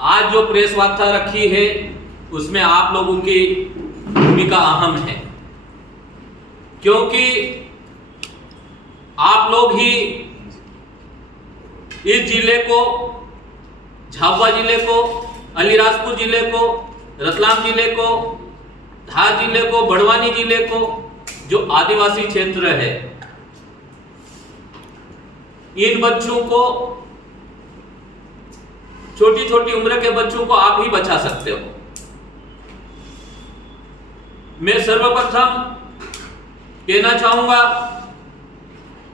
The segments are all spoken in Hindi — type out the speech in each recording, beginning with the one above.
आज जो प्रेस वार्ता रखी है उसमें आप लोगों की भूमिका अहम है, क्योंकि आप लोग ही इस जिले को, झाबुआ जिले को, अलीराजपुर जिले को, रतलाम जिले को, धार जिले को, बड़वानी जिले को, जो आदिवासी क्षेत्र है, इन बच्चों को, छोटी छोटी उम्र के बच्चों को आप ही बचा सकते हो। मैं सर्वप्रथम कहना चाहूंगा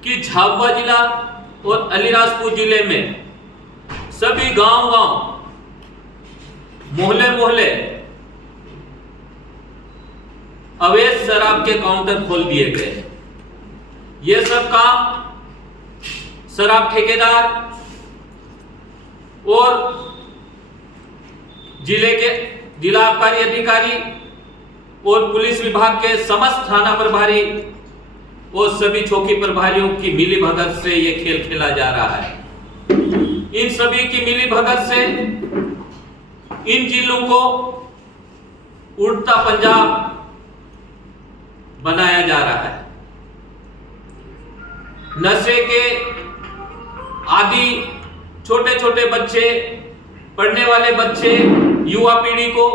कि झाबुआ जिला और अलीराजपुर जिले में सभी गांव-गांव, मोहल्ले-मोहल्ले अवैध शराब के काउंटर खोल दिए गए। ये सब काम शराब ठेकेदार और जिले के जिला आबकारी अधिकारी और पुलिस विभाग के समस्त थाना प्रभारी और सभी चौकी प्रभारियों की मिली भगत से ये खेल खेला जा रहा है। इन सभी की मिली भगत से इन जिलों को उड़ता पंजाब बनाया जा रहा है। नशे के आदि छोटे छोटे बच्चे, पढ़ने वाले बच्चे, युवा पीढ़ी को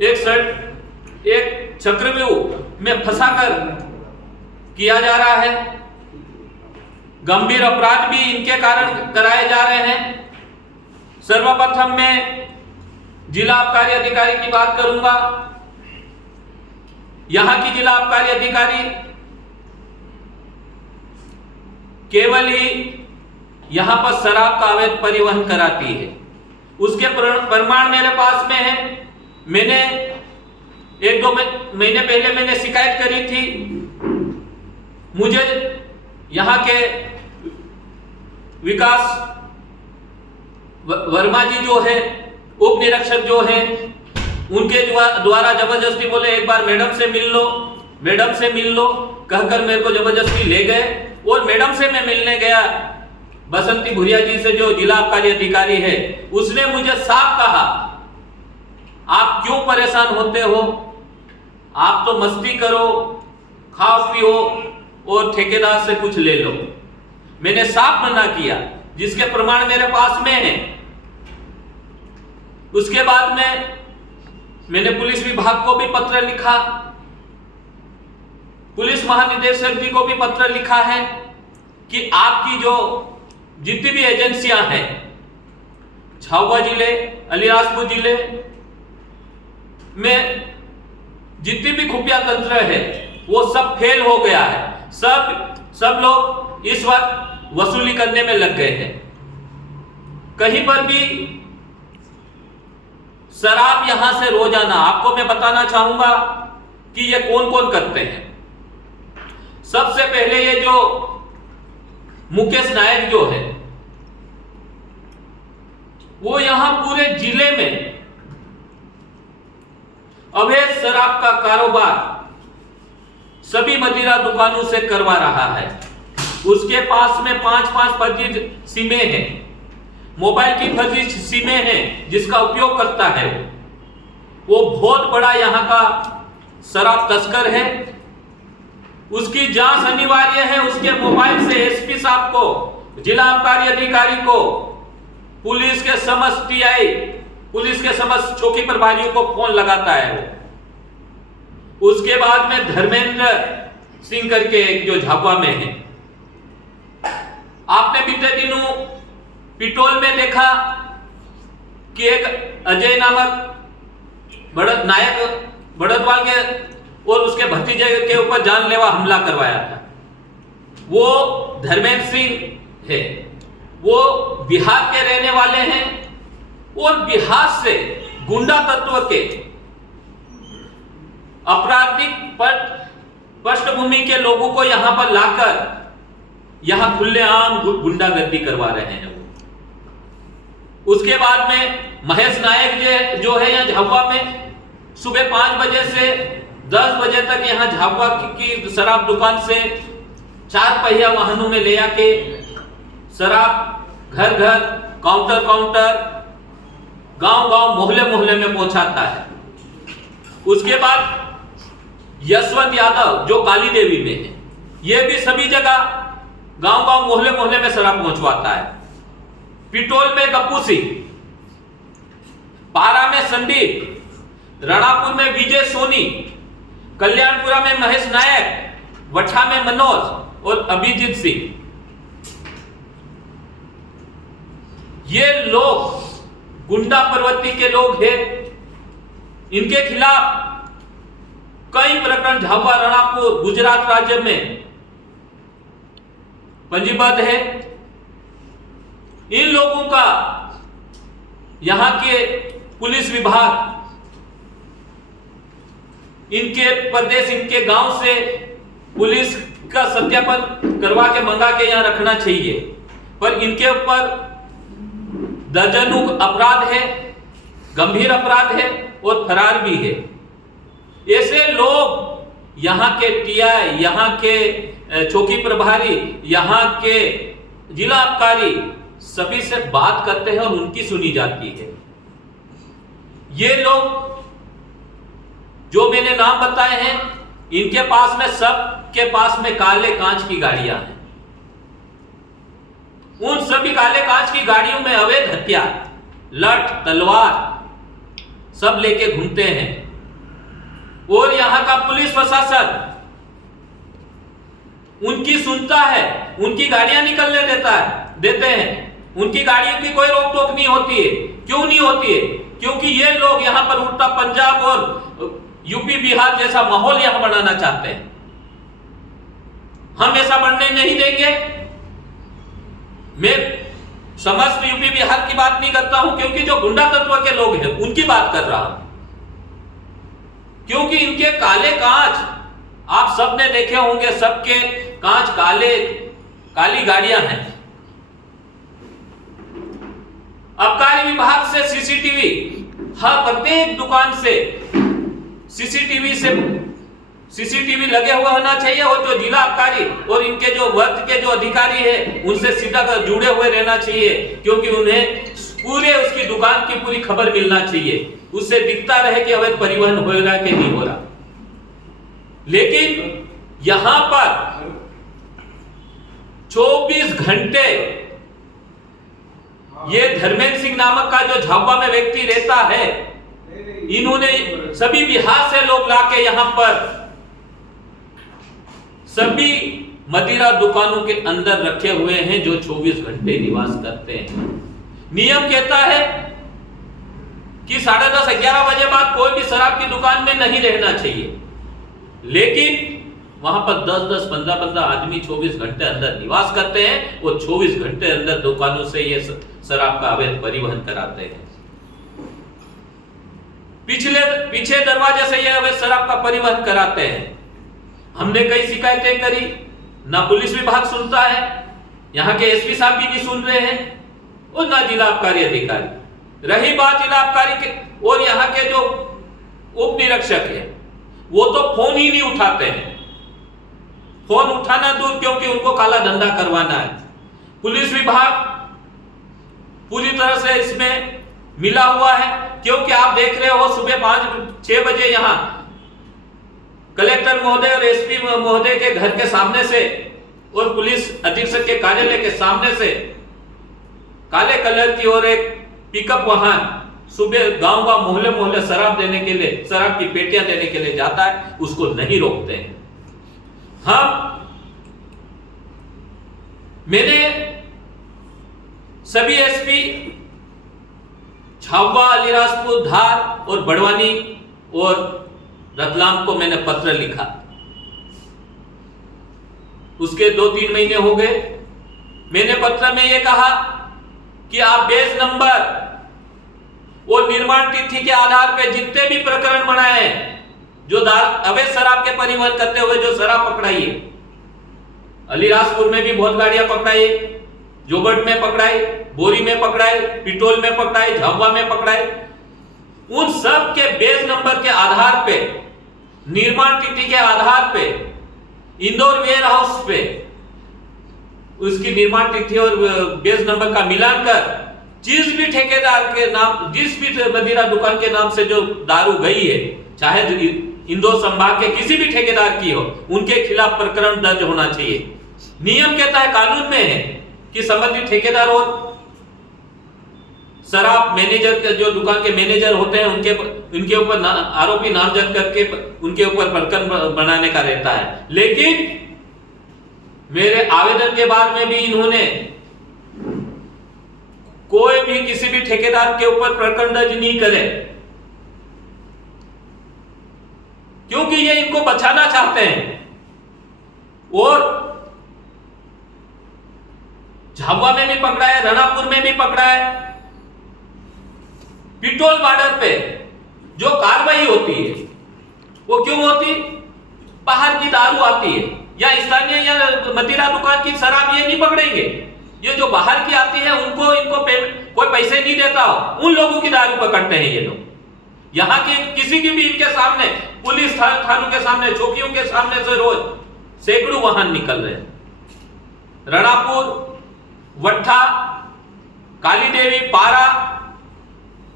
एक चक्रव्यूह में फंसाकर किया जा रहा है। गंभीर अपराध भी इनके कारण कराए जा रहे हैं। सर्वप्रथम मैं जिला आबकारी अधिकारी की बात करूंगा। यहां की जिला आबकारी अधिकारी केवल ही यहां पर शराब का अवैध परिवहन कराती है। उसके प्रमाण मेरे पास में है। मैंने 1-2 महीने पहले मैंने शिकायत करी थी। मुझे यहां के विकास वर्मा जी जो है, उप निरीक्षक जो है, उनके द्वारा जबरदस्ती बोले एक बार मैडम से मिल लो, मैडम से मिल लो कहकर मेरे को जबरदस्ती ले गए। और मैडम से मैं मिलने गया, बसंती भुरिया जी से जो जिला आबकारी अधिकारी है, उसने मुझे साफ कहा, आप क्यों परेशान होते हो, आप तो मस्ती करो, खाओ पियो और ठेकेदार से कुछ ले लो। मैंने साफ मना किया, जिसके प्रमाण मेरे पास में है। उसके बाद में मैंने पुलिस विभाग को भी पत्र लिखा, पुलिस महानिदेशक जी को भी पत्र लिखा है कि आपकी जो जितनी भी एजेंसियां हैं, झाबुआ जिले, अलीराजपुर जिले में जितनी भी खुफिया तंत्र है वो सब फेल हो गया है। सब लोग इस वक्त वसूली करने में लग गए हैं। कहीं पर भी शराब यहां से रोजाना, आपको मैं बताना चाहूंगा कि ये कौन कौन करते हैं। सबसे पहले ये जो मुकेश नायक जो है, वो यहां पूरे जिले में अवैध शराब का कारोबार सभी मदिरा दुकानों से करवा रहा है। उसके पास में 5-5 फर्जी सिमें हैं, मोबाइल की फर्जी सिमें हैं जिसका उपयोग करता है। वो बहुत बड़ा यहां का शराब तस्कर है। उसकी जांच अनिवार्य है। उसके मोबाइल से एसपी साहब को, जिला आबकारी अधिकारी को, पुलिस के समस्त टीआई, पुलिस के समस्त चौकी प्रभारियों को फोन लगाता है वो। उसके बाद में धर्मेंद्र सिंह करके एक जो झाबुआ में है, आपने बीते दिनों पिटोल में देखा कि एक अजय नामक बड़दवाल के और उसके भतीजे के ऊपर जानलेवा हमला करवाया था। वो धर्मेंद्र सिंह है, वो बिहार के रहने वाले हैं और बिहार से गुंडा तत्व के आपराधिक पृष्ठभूमि के लोगों को यहां पर लाकर यहां खुलेआम गुंडागर्दी करवा रहे हैं। उसके बाद में महेश नायक जो है यहाँ झाबुआ में, सुबह 5 बजे से 10 बजे तक यहाँ झाबुआ की शराब दुकान से 4 पहिया वाहनों में ले आके शराब घर घर काउंटर काउंटर, गांव गांव, मोहल्ले मोहल्ले में पहुंचाता है। उसके बाद यशवंत यादव जो काली देवी में है, यह भी सभी जगह गांव गांव, मोहल्ले मोहल्ले में शराब पहुंचवाता है। पिटोल में गप्पू सिंह, पारा में संदीप, राणापुर में विजय सोनी, कल्याणपुरा में महेश नायक, वठा में मनोज और अभिजीत सिंह। ये लोग गुंडा प्रवृत्ति के लोग हैं। इनके खिलाफ कई प्रकरण झाबुआ, राणापुर, गुजरात राज्य में पंजीबद्ध है। इन लोगों का यहां के पुलिस विभाग, इनके प्रदेश, इनके गांव से पुलिस का सत्यापन करवा के मंगा के यहां रखना चाहिए, पर इनके ऊपर दर्जनों अपराध है, गंभीर अपराध है और फरार भी है। ऐसे लोग यहां के टीआई, यहां के चौकी प्रभारी, यहां के जिला आबकारी सभी से बात करते हैं और उनकी सुनी जाती है। ये लोग जो मैंने नाम बताए हैं, इनके पास में, सबके पास में काले कांच की गाड़ियां हैं। उन सभी काले कांच की गाड़ियों में अवैध हथियार, लठ, तलवार सब लेके घूमते हैं। और यहां का पुलिस प्रशासन उनकी सुनता है, उनकी गाड़ियां निकलने देते हैं। उनकी गाड़ियों की कोई रोक टोक नहीं होती है। क्यों नहीं होती है? क्योंकि ये लोग यहां पर उल्टा पंजाब और यूपी बिहार जैसा माहौल यहां बनाना चाहते हैं। हम ऐसा बनने नहीं देंगे। मैं समस्त यूपी बिहार की बात नहीं करता हूं, क्योंकि जो गुंडा तत्व के लोग हैं उनकी बात कर रहा हूं। क्योंकि इनके काले कांच आप सबने देखे होंगे, सबके कांच काले, काली गाड़ियां हैं। आबकारी विभाग से सीसीटीवी, हर प्रत्येक दुकान से सीसीटीवी लगे हुए होना चाहिए। और जो जिला आबकारी और इनके जो वर्ग के जो अधिकारी है उनसे सीधा जुड़े हुए रहना चाहिए, क्योंकि उन्हें पूरे उसकी दुकान की पूरी खबर मिलना चाहिए। उससे दिखता रहे कि अवैध परिवहन हो रहा है कि नहीं हो रहा। लेकिन यहां पर 24 घंटे ये धर्मेंद्र सिंह नामक का जो झाबुआ में व्यक्ति रहता है, इन्होंने सभी बिहार से लोग लाके यहां पर सभी मदिरा दुकानों के अंदर रखे हुए हैं, जो 24 घंटे निवास करते हैं। नियम कहता है कि 10:30 11 बजे बाद कोई भी शराब की दुकान में नहीं रहना चाहिए, लेकिन वहां पर 10-10 15-15 आदमी 24 घंटे अंदर निवास करते हैं और 24 घंटे अंदर दुकानों से ये शराब का अवैध परिवहन कराते हैं। पीछे दरवाजे से ये अवैध शराब का परिवहन कराते हैं। हमने कई शिकायतें करी, ना पुलिस विभाग सुनता है, यहाँ के एसपी साहब भी नहीं सुन रहे हैं, और ना जिला आबकारी अधिकारी। रही बात जिला आबकारी के और यहाँ के जो उप निरीक्षक है, वो तो फोन ही नहीं उठाते हैं। फोन उठाना दूर, क्योंकि उनको काला धंधा करवाना है। पुलिस विभाग पूरी तरह से इसमें मिला हुआ है, क्योंकि आप देख रहे हो सुबह 5-6 बजे यहां कलेक्टर महोदय और एसपी महोदय के घर के सामने से और पुलिस अधीक्षक के कार्यालय के सामने से काले कलर की और एक पिकअप वाहन सुबह गांव गांव, मोहल्ले मोहल्ले शराब देने के लिए, शराब की पेटियां देने के लिए जाता है। उसको नहीं रोकते हैं। मैंने सभी एसपी झाबुआ, अलीराजपुर, धार और बड़वानी और रतलाम को मैंने पत्र लिखा। उसके 2-3 महीने हो गए। मैंने पत्र में यह कहा कि आप बेस नंबर और निर्माण तिथि के आधार पर जितने भी प्रकरण बनाए, जो अवैध शराब के परिवहन करते हुए जो शराब पकड़ाई है, अलीराजपुर में भी बहुत गाड़ियां पकड़ाई, जोबट में पकड़ाई, बोरी में पकड़ाई, पिटोल में पकड़ाई, झाबुआ में पकड़ाई, उन सब के बेस नंबर के आधार पे, निर्माण तिथि के आधार पे, इंदौर वेयर हाउस पे उसकी निर्माण तिथि और बेस नंबर का मिलान कर जिस भी ठेकेदार के नाम, जिस भी मदिरा दुकान के नाम से जो दारू गई है, चाहे इंदौर संभाग के किसी भी ठेकेदार की हो, उनके खिलाफ प्रकरण दर्ज होना चाहिए। नियम कहता है, कानून में है कि संबंधित ठेकेदार और शराब मैनेजर के, जो दुकान के मैनेजर होते हैं, उनके ऊपर आरोपी नामजद करके उनके ऊपर प्रकरण बनाने का रहता है। लेकिन मेरे आवेदन के बाद में भी इन्होंने कोई भी किसी भी ठेकेदार के ऊपर प्रकरण दर्ज नहीं करे, क्योंकि ये इनको बचाना चाहते हैं। और झाबुआ में भी पकड़ा है, रणापुर में भी पकड़ा है। पिटोल बॉर्डर पे जो कार्रवाई होती है वो क्यों होती? बाहर की दारू आती है या स्थानीय या मदिरा दुकान की शराब, ये नहीं पकड़ेंगे। ये जो बाहर की आती है उनको इनको कोई पैसे नहीं देता हो, उन लोगों की दारू पकड़ते हैं ये लोग। यहाँ के किसी की भी इनके सामने, पुलिस थानों के सामने, चौकियों के सामने से रोज सैकड़ों वाहन निकल रहे हैं। रणापुर, वट्ठा, काली देवी, पारा,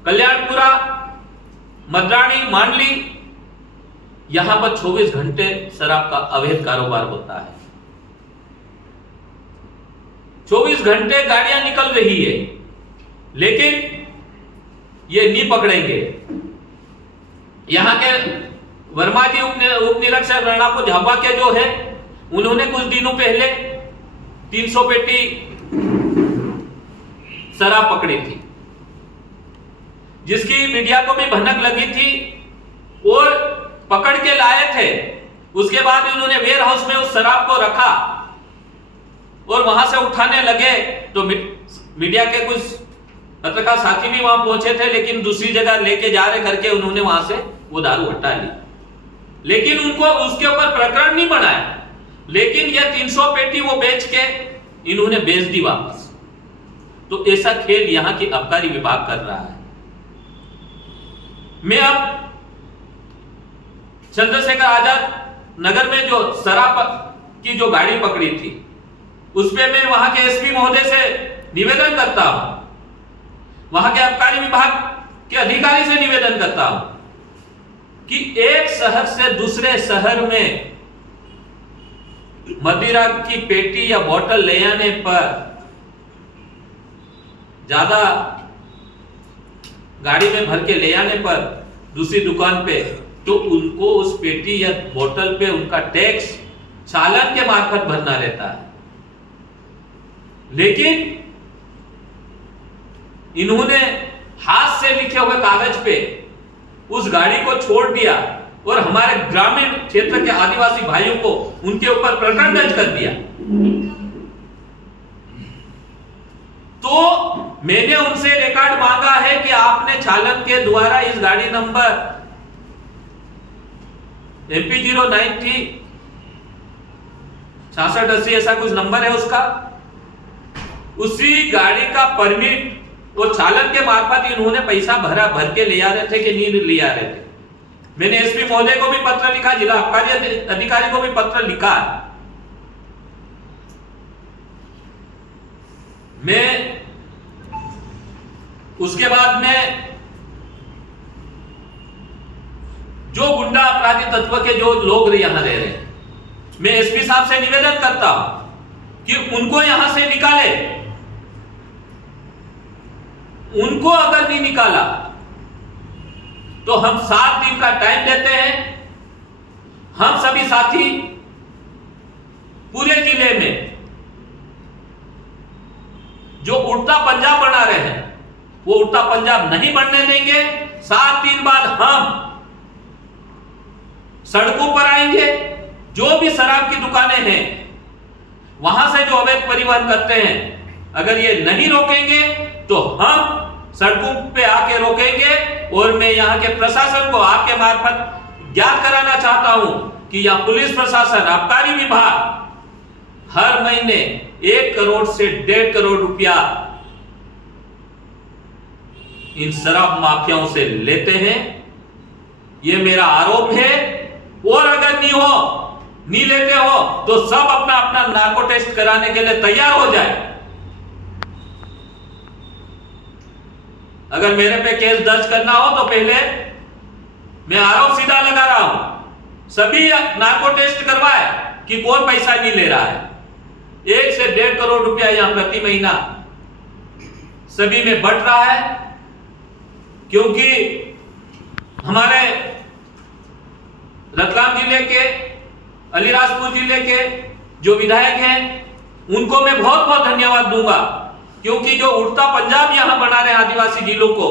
कल्याणपुरा, मद्राणी, मांडली, यहां पर 24 घंटे शराब का अवैध कारोबार होता है। 24 घंटे गाड़ियां निकल रही है, लेकिन ये नहीं पकड़ेंगे। यहां के वर्मा जी उप निरीक्षक रणापुर झाबुआ के जो है, उन्होंने कुछ दिनों पहले 300 पेटी शराब पकड़ी थी, जिसकी मीडिया को भी भनक लगी थी और पकड़ के लाए थे। उसके बाद उन्होंने वेयर हाउस में उस शराब को रखा और वहां से उठाने लगे तो मीडिया के कुछ पत्रकार साथी भी वहां पहुंचे थे, लेकिन दूसरी जगह लेके जा रहे करके उन्होंने वहां से वो दारू हटा ली। लेकिन उनको उसके ऊपर प्रकरण नहीं बनाया, लेकिन ये 300 पेटी वो बेच के इन्होंने बेच दी वापस। तो ऐसा खेल यहां की आबकारी विभाग कर रहा है। मैं अब चंद्रशेखर आजाद नगर में जो शराब की जो गाड़ी पकड़ी थी, उसपे मैं वहां के एसपी महोदय से निवेदन करता हूं, वहां के आबकारी विभाग के अधिकारी से निवेदन करता हूं कि एक शहर से दूसरे शहर में मदिरा की पेटी या बोतल ले आने पर, ज्यादा गाड़ी में भर के ले आने पर दूसरी दुकान पे, तो उनको उस पेटी या बोतल पे उनका टैक्स चालान के मार्फत भरना रहता है। लेकिन इन्होंने हाथ से लिखे हुए कागज पे उस गाड़ी को छोड़ दिया और हमारे ग्रामीण क्षेत्र के आदिवासी भाइयों को उनके ऊपर प्रकरण दर्ज कर दिया। तो मैंने उनसे रिकॉर्ड मांगा है कि आपने चालन के द्वारा इस गाड़ी नंबर MP 090 6680 ऐसा कुछ नंबर है उसका, उसी गाड़ी का परमिट वो चालन के मार्फत इन्होंने पैसा भर के ले आ रहे थे कि नहीं ले आ रहे थे। मैंने एसपी महोदय को भी पत्र लिखा, जिला आबकारी अधिकारी को भी पत्र लिखा। मैं उसके बाद में जो गुंडा अपराधी तत्व के जो लोग यहां रह रहे हैं, मैं एसपी साहब से निवेदन करता हूं कि उनको यहां से निकाले। उनको अगर नहीं निकाला तो हम 7 दिन का टाइम देते हैं। हम सभी साथी पूरे जिले में जो उड़ता पंजाब बना रहे हैं, वो उड़ता पंजाब नहीं बनने देंगे। 7 दिन बाद हम सड़कों पर आएंगे। जो भी शराब की दुकानें हैं, वहां से जो अवैध परिवहन करते हैं, अगर ये नहीं रोकेंगे तो हम सड़कों पे आके रोकेंगे। और मैं यहाँ के प्रशासन को आपके मार्फत ज्ञात कराना चाहता हूं कि यह पुलिस प्रशासन, आबकारी विभाग हर महीने 1 करोड़ से 1.5 करोड़ रुपया इन शराब माफियाओं से लेते हैं। यह मेरा आरोप है। और अगर नहीं लेते हो तो सब अपना अपना नार्को टेस्ट कराने के लिए तैयार हो जाए। अगर मेरे पे केस दर्ज करना हो तो पहले मैं आरोप सीधा लगा रहा हूं, सभी नार्को टेस्ट करवाए कि कौन पैसा नहीं ले रहा है। 1 से 1.5 करोड़ रुपया यहां प्रति महीना सभी में बढ़ रहा है, क्योंकि हमारे रतलाम जिले के, अलीराजपुर जिले के जो विधायक हैं उनको मैं बहुत बहुत धन्यवाद दूंगा, क्योंकि जो उड़ता पंजाब यहां बना रहे आदिवासी जिलों को,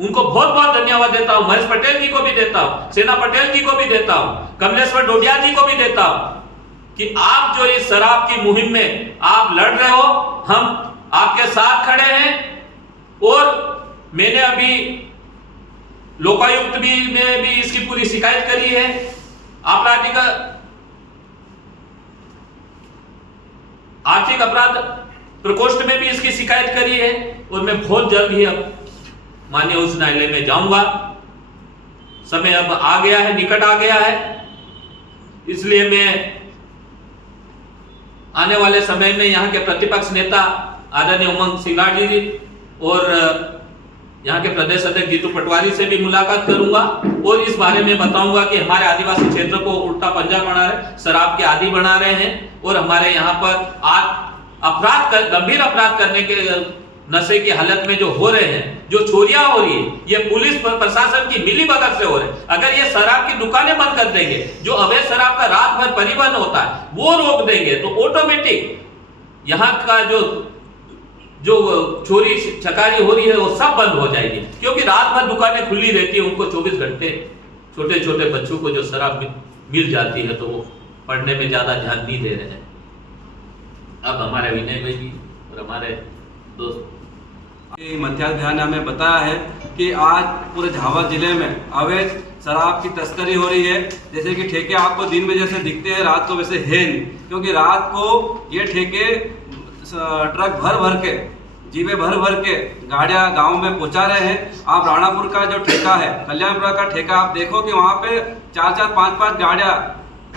उनको बहुत बहुत धन्यवाद देता हूं। महेश पटेल जी को भी देता हूं, सेना पटेल जी को भी देता हूं, कमलेश्वर डोडिया जी को भी देता हूं कि आप जो इस शराब की मुहिम में आप लड़ रहे हो, हम आपके साथ खड़े हैं। और मैंने अभी लोकायुक्त में भी इसकी पूरी शिकायत करी है, आपराधिक आर्थिक अपराध प्रकोष्ठ में भी इसकी शिकायत करी है, और मैं बहुत जल्द ही अब माननीय उच्च न्यायालय में जाऊंगा। समय अब आ गया है, निकट आ गया है, इसलिए मैं आने वाले समय में यहाँ के प्रतिपक्ष नेता आदरणीय उमंग सिंगार जी और यहाँ के प्रदेश अध्यक्ष जीतू पटवारी से भी मुलाकात करूंगा, और इस बारे में बताऊंगा कि हमारे आदिवासी क्षेत्र को उल्टा पंजा बना रहे, शराब के आदी बना रहे हैं, और हमारे यहाँ पर गंभीर अपराध करने के नशे की हालत में जो हो रहे हैं, जो चोरियां हो रही है, ये पुलिस प्रशासन की मिलीभगत से हो रहे हैं। अगर ये शराब की दुकानें बंद कर देंगे, जो अवैध शराब का रात भर परिवहन होता है वो रोक देंगे, तो ऑटोमेटिक यहाँ का जो चोरी चकारी हो रही है वो सब बंद हो जाएगी, क्योंकि रात भर दुकानें खुली रहती है, उनको 24 घंटे छोटे छोटे बच्चों को जो शराब मिल जाती है तो वो पढ़ने में ज्यादा ध्यान नहीं दे रहे हैं। अब हमारे विनय भाई जी और हमारे दोस्त मध्याह्न अभियान ने हमें बताया है कि आज पूरे झाबुआ जिले में अवैध शराब की तस्करी हो रही है। जैसे कि ठेके आपको दिन में जैसे दिखते हैं, रात को वैसे है नहीं, क्योंकि रात को ये ठेके ट्रक भर भर के, जीवे भर भर के गाड़ियाँ गांव में पहुंचा रहे हैं। आप राणापुर का जो ठेका है, कल्याणपुरा का ठेका, आप देखो कि वहाँ पे 4-4, 5-5 गाड़ियाँ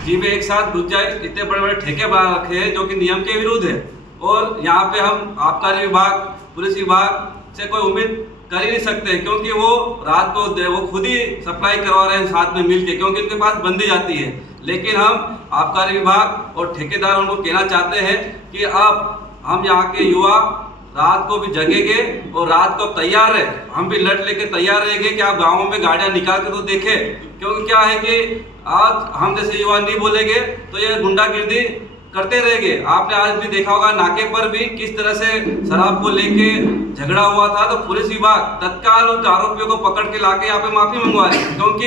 जीवे एक साथ घुस जाए, इतने बड़े बड़े ठेके बना रखे हैं जो कि नियम के विरुद्ध है। और यहाँ पे हम आबकारी विभाग, पुलिस विभाग से कोई उम्मीद कर ही नहीं सकते, क्योंकि वो रात को वो खुद ही सप्लाई करवा रहे हैं साथ में मिलके, क्योंकि उनके पास बंदी जाती है। लेकिन हम आबकारी विभाग और ठेकेदार उनको कहना चाहते हैं कि अब हम यहाँ के युवा रात को भी जगेंगे और रात को तैयार रहे, हम भी लट लेके तैयार रहेंगे कि आप गाँवों में गाड़ियाँ निकाल के तो देखें। क्योंकि क्या है कि आज हम जैसे युवा नहीं बोलेंगे तो ये गुंडागिर्दी करते रहेंगे। आपने आज भी देखा होगा नाके पर भी किस तरह से शराब को लेके झगड़ा हुआ था, तो पुलिस विभाग तत्काल उन आरोपियों को पकड़ के लाके यहाँ पे माफी मंगवा रहे हैं, क्योंकि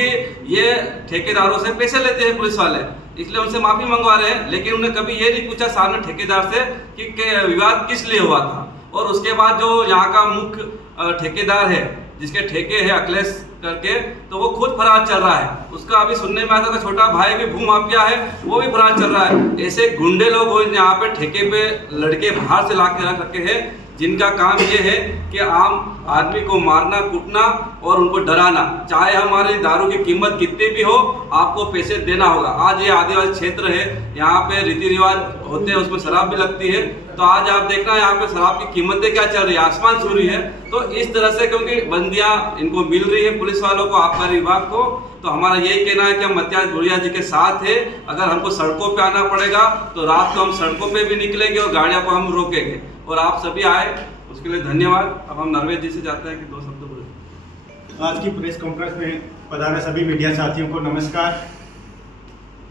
ये ठेकेदारों से पैसे लेते हैं पुलिस वाले, इसलिए उनसे माफी मंगवा रहे हैं। लेकिन उन्हें कभी ये नहीं पूछा सामने ठेकेदार से कि विवाद किस लिए हुआ था। और उसके बाद जो यहाँ का मुख्य ठेकेदार है, जिसके ठेके है अखिलेश करके, तो वो खुद फरार चल रहा है। उसका अभी सुनने में आता था छोटा भाई भी भू माफिया है, वो भी फरार चल रहा है। ऐसे गुंडे लोग यहाँ पे ठेके पे लड़के बाहर से ला के रख रखे हैं, जिनका काम ये है कि आम आदमी को मारना, कूटना और उनको डराना। चाहे हमारी दारू की कीमत कितनी भी हो, आपको पैसे देना होगा। आज ये आदिवासी क्षेत्र है, यहाँ पे रीति रिवाज होते हैं, उसमें शराब भी लगती है। तो आज आप देखना यहाँ पे शराब की कीमतें क्या चल रही है, आसमान छू रही है। तो इस तरह से क्योंकि बंदियां इनको मिल रही है पुलिस वालों को, आबकारी विभाग को, तो हमारा यही कहना है कि हम मत्याज भूरिया जी के साथ है। अगर हमको सड़कों पे आना पड़ेगा तो रात को हम सड़कों पे भी निकलेंगे और गाड़ियों को हम रोकेंगे। और आप सभी आए उसके लिए धन्यवाद। अब हम नरवेद जी से चाहते हैं कि 2 शब्द बोले। आज की प्रेस कॉन्फ्रेंस में पधारे सभी मीडिया साथियों को नमस्कार।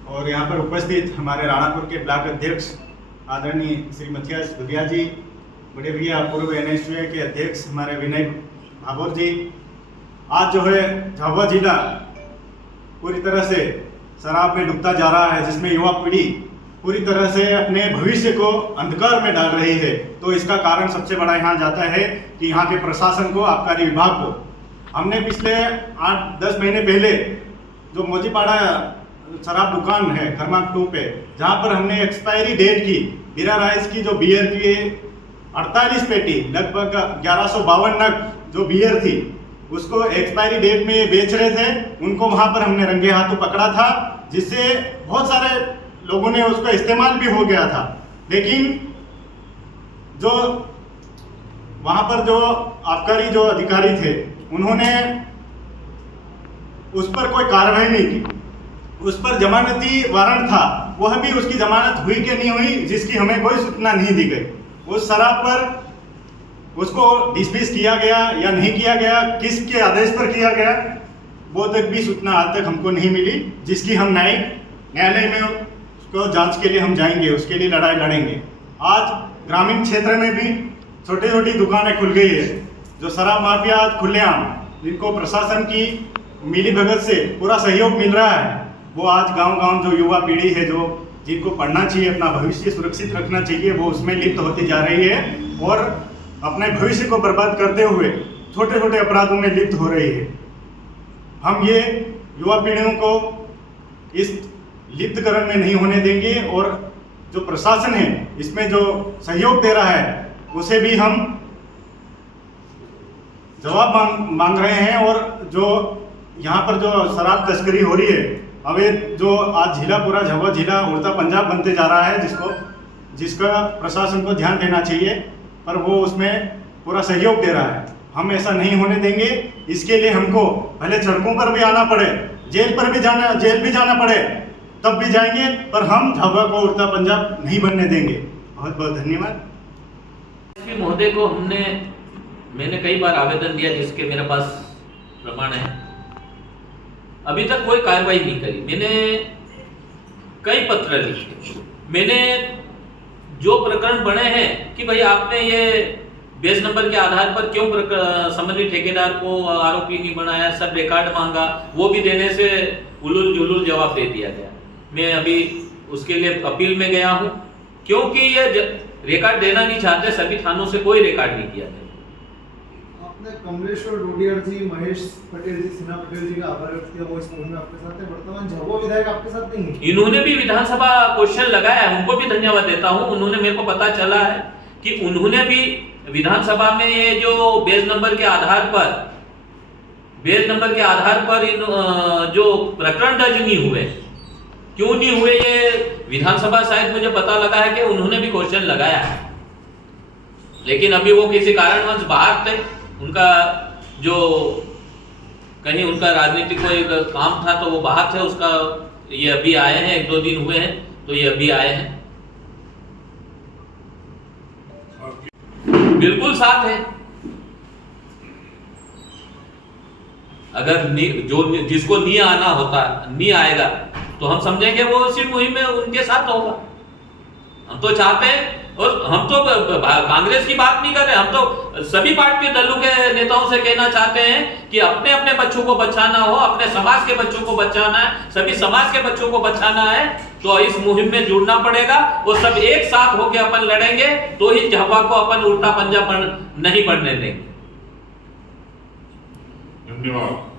और यहाँ पर उपस्थित हमारे राणापुर के ब्लॉक अध्यक्ष आदरणीय श्री मत्याज भूरिया जी, बड़े भैया पूर्व NSUA के अध्यक्ष हमारे विनय भाभोर जी। आज जो है झाबुआ जिला पूरी तरह से शराब में डूबता जा रहा है, जिसमें युवा पीढ़ी पूरी तरह से अपने भविष्य को अंधकार में डाल रही है। तो इसका कारण सबसे बड़ा यहाँ जाता है कि यहाँ के प्रशासन को, आबकारी विभाग को। हमने पिछले 8-10 महीने पहले जो मोजीपाड़ा शराब दुकान है क्रमांक 2 पे, जहाँ पर हमने एक्सपायरी डेट की बीरा राइस की जो बियर की 48 पेटी लगभग 1152 नग जो बियर थी, उसको एक्सपायरी डेट में बेच रहे थे, उनको वहाँ पर हमने रंगे हाथों पकड़ा था, जिससे बहुत सारे लोगों ने उसका इस्तेमाल भी हो गया था। लेकिन जो वहाँ पर जो आबकारी जो अधिकारी थे उन्होंने उस पर कोई कार्रवाई नहीं की। उस पर जमानती वारंट था, वह भी उसकी जमानत हुई कि नहीं हुई जिसकी हमें कोई सूचना नहीं दी गई। उस शराब पर उसको डिसमिस किया गया या नहीं किया गया, किसके आदेश पर किया गया, वो तक भी सूचना आज तक हमको नहीं मिली, जिसकी हम न्यायालय में उसको जांच के लिए हम जाएंगे, उसके लिए लड़ाई लड़ेंगे। आज ग्रामीण क्षेत्र में भी छोटी छोटी दुकानें खुल गई है, जो शराब माफिया आज खुलेआम, जिनको प्रशासन की मिलीभगत से पूरा सहयोग मिल रहा है, वो आज गांव-गांव जो युवा पीढ़ी है, जो जिनको पढ़ना चाहिए, अपना भविष्य सुरक्षित रखना चाहिए, वो उसमें लिप्त होती जा रही है और अपने भविष्य को बर्बाद करते हुए छोटे छोटे अपराधों में लिप्त हो रही है। हम ये युवा पीढ़ियों को इस लिप्तकरण में नहीं होने देंगे और जो प्रशासन है इसमें जो सहयोग दे रहा है उसे भी हम जवाब मांग रहे हैं। और जो यहाँ पर जो शराब तस्करी हो रही है, अवैध, जो आज पूरा झाबुआ जिला उड़ता पंजाब बनते जा रहा है, जिसका प्रशासन को ध्यान देना चाहिए, पर वो उसमें पूरा सहयोग दे रहा है। हम ऐसा नहीं होने देंगे। इसके लिए हमको भले सड़कों पर भी आना पड़े, जेल भी जाना पड़े, तब भी जाएंगे, पर हम झाबुआ को उड़ता पंजाब नहीं बनने देंगे। बहुत बहुत धन्यवाद। एसपी महोदय को मैंने कई बार आवेदन दिया, जिसके मेरे पास प्रमाण है, अभी तक कोई कार्रवाई नहीं करी। मैंने कई पत्र लिखे, मैंने जो प्रकरण बने हैं कि भाई आपने ये बेस नंबर के आधार पर क्यों संबंधित ठेकेदार को आरोपी नहीं बनाया, सब रिकॉर्ड मांगा, वो भी देने से उलूल जुलूल जवाब दे दिया गया। मैं अभी उसके लिए अपील में गया हूं, क्योंकि ये रिकॉर्ड देना नहीं चाहते, सभी थानों से कोई रिकॉर्ड नहीं किया गया। आपने कमलेश्वर डोडियर जी, महेश पटेल जी, सिन्हा पटेल जी का आभार व्यक्त किया, वो इस मुहिम में आपके साथ है। वर्तमान झाबुआ विधायक आपके साथ नहीं है। इन्होंने भी विधानसभा क्वेश्चन लगाया है, उनको भी धन्यवाद देता हूं। उन्होंने, मेरे को पता चला है कि उन्होंने भी विधानसभा में ये जो बेस नंबर के आधार पर जो प्रकरण दर्ज नहीं हुए, क्यों नहीं हुए, ये विधानसभा शायद मुझे पता लगा है कि उन्होंने भी क्वेश्चन लगाया है, लेकिन अभी वो किसी कारणवश बाहर थे। उनका जो कहीं उनका राजनीतिक कोई काम था तो वो बाहर थे, उसका ये अभी आए हैं, 1-2 दिन हुए हैं, तो ये अभी आए हैं। बिल्कुल साथ है। अगर जो जिसको नहीं आना होता नहीं आएगा तो हम समझेंगे वो उसी मुहिम में उनके साथ होगा। हम तो चाहते हैं, और हम तो कांग्रेस की बात नहीं कर रहे, हम तो सभी पार्टी दलों के नेताओं से कहना चाहते हैं कि अपने अपने बच्चों को बचाना हो, अपने समाज के बच्चों को बचाना है, सभी समाज के बच्चों को बचाना है, तो इस मुहिम में जुड़ना पड़ेगा। वो सब एक साथ होकर अपन लड़ेंगे, तो ही झाबुआ को अपन उल्टा पंजाब नहीं बढ़ने देंगे। धन्यवाद।